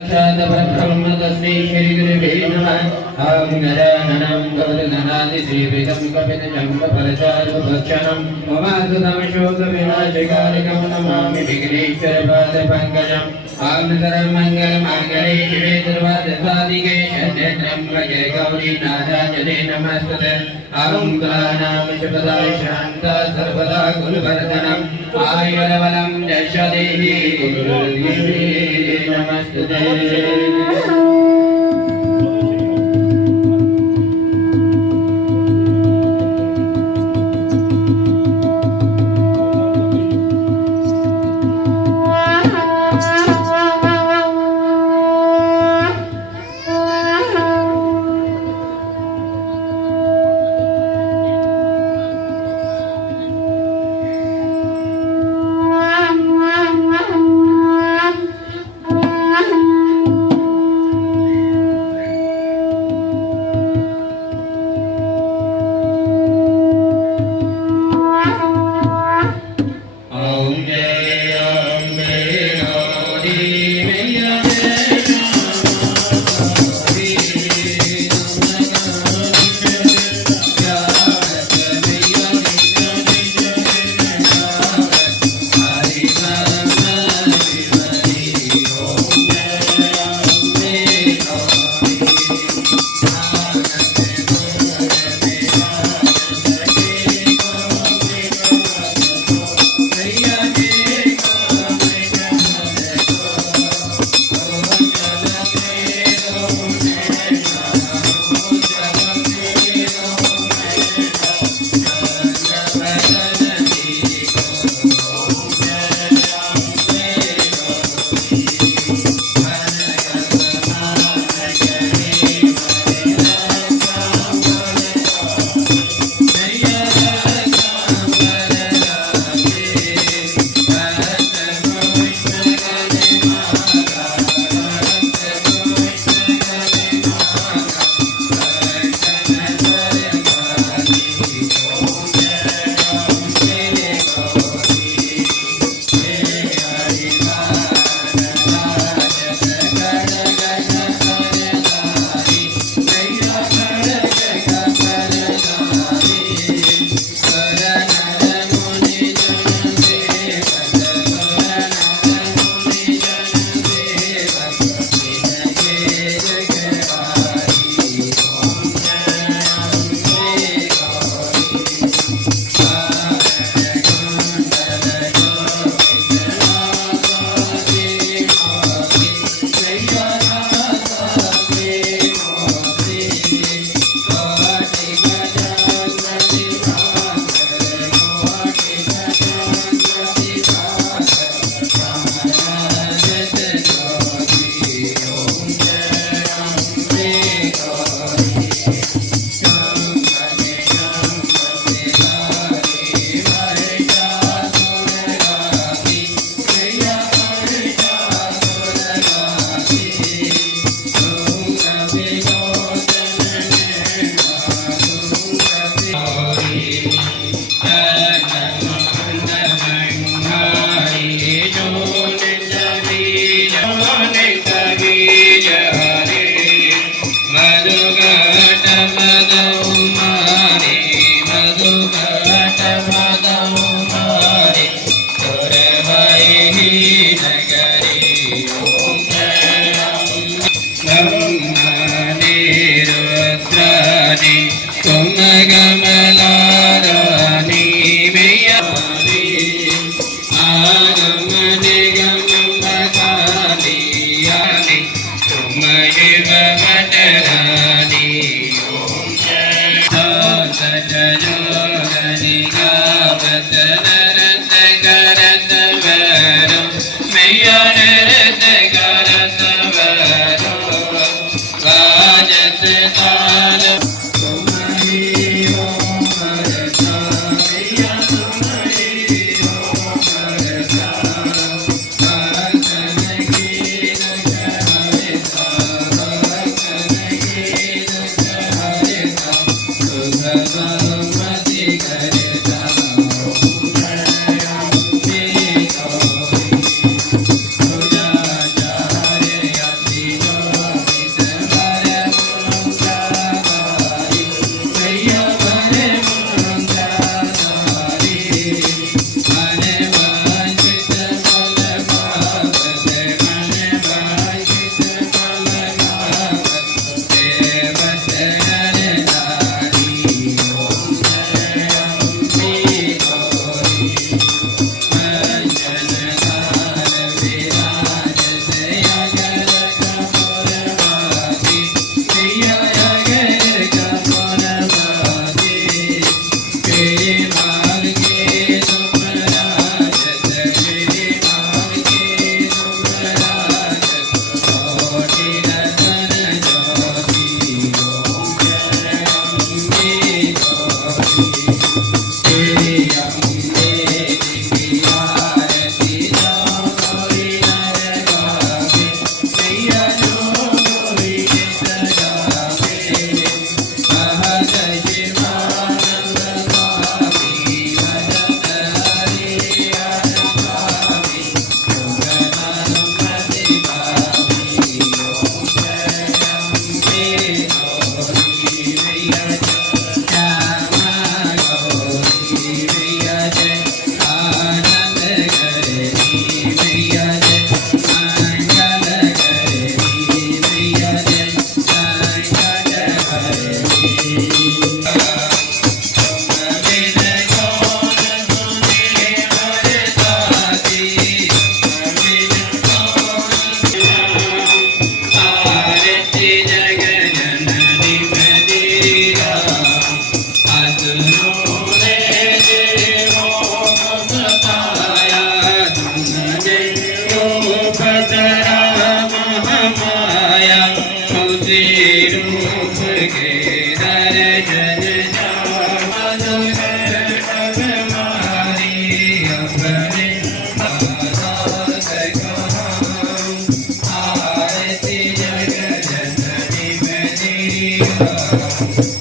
ब्रह्म तस्मै श्री गुरुवे नमः। ॐ गजाननं गौरगणादिसेवितं कपितजम्बफलचारुभक्षणं ममासुतं शोकविनाशकारिकं नमामि विघ्नेश्वरपादपङ्कजम्। ॐ सर्वमङ्गलमाङ्गल्ये शिवे सर्वार्थसाधिके शरण्ये त्र्यम्बके गौरी नारायणे नमस्तुते। ॐ कुलानां शान्ता सर्वदा कुलवर्धनम् आयुर्बलं यशोदेवी गुरुर्देवी नमस्तुते।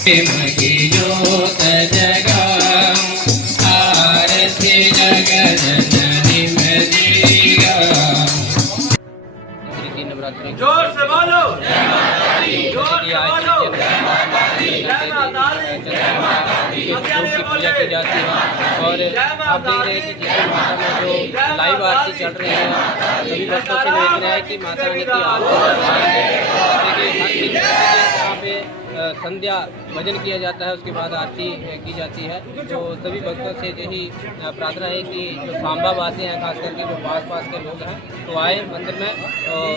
की जोत जगाऊं, आरती जगत जननी में जी गाऊं। जोर से बोलो, जोर से बोलो, जय माता दी, अभी बोले, की जाती है। और आप देख रहे हैं कि जिस माता में जो लाइव आरती चल रही है, सभी भक्तों से निवेदन है कि माता रानी की आरती हर दिन यहाँ पे संध्या भजन किया जाता है, उसके बाद आरती की जाती है। तो सभी भक्तों से यही प्रार्थना है कि जो सांबा आते हैं, खास करके जो पास के लोग हैं, तो आए मंदिर में और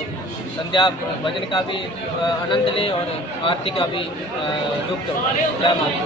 संध्या भजन का भी आनंद लें और आरती का भी लुत्फ। जय माता।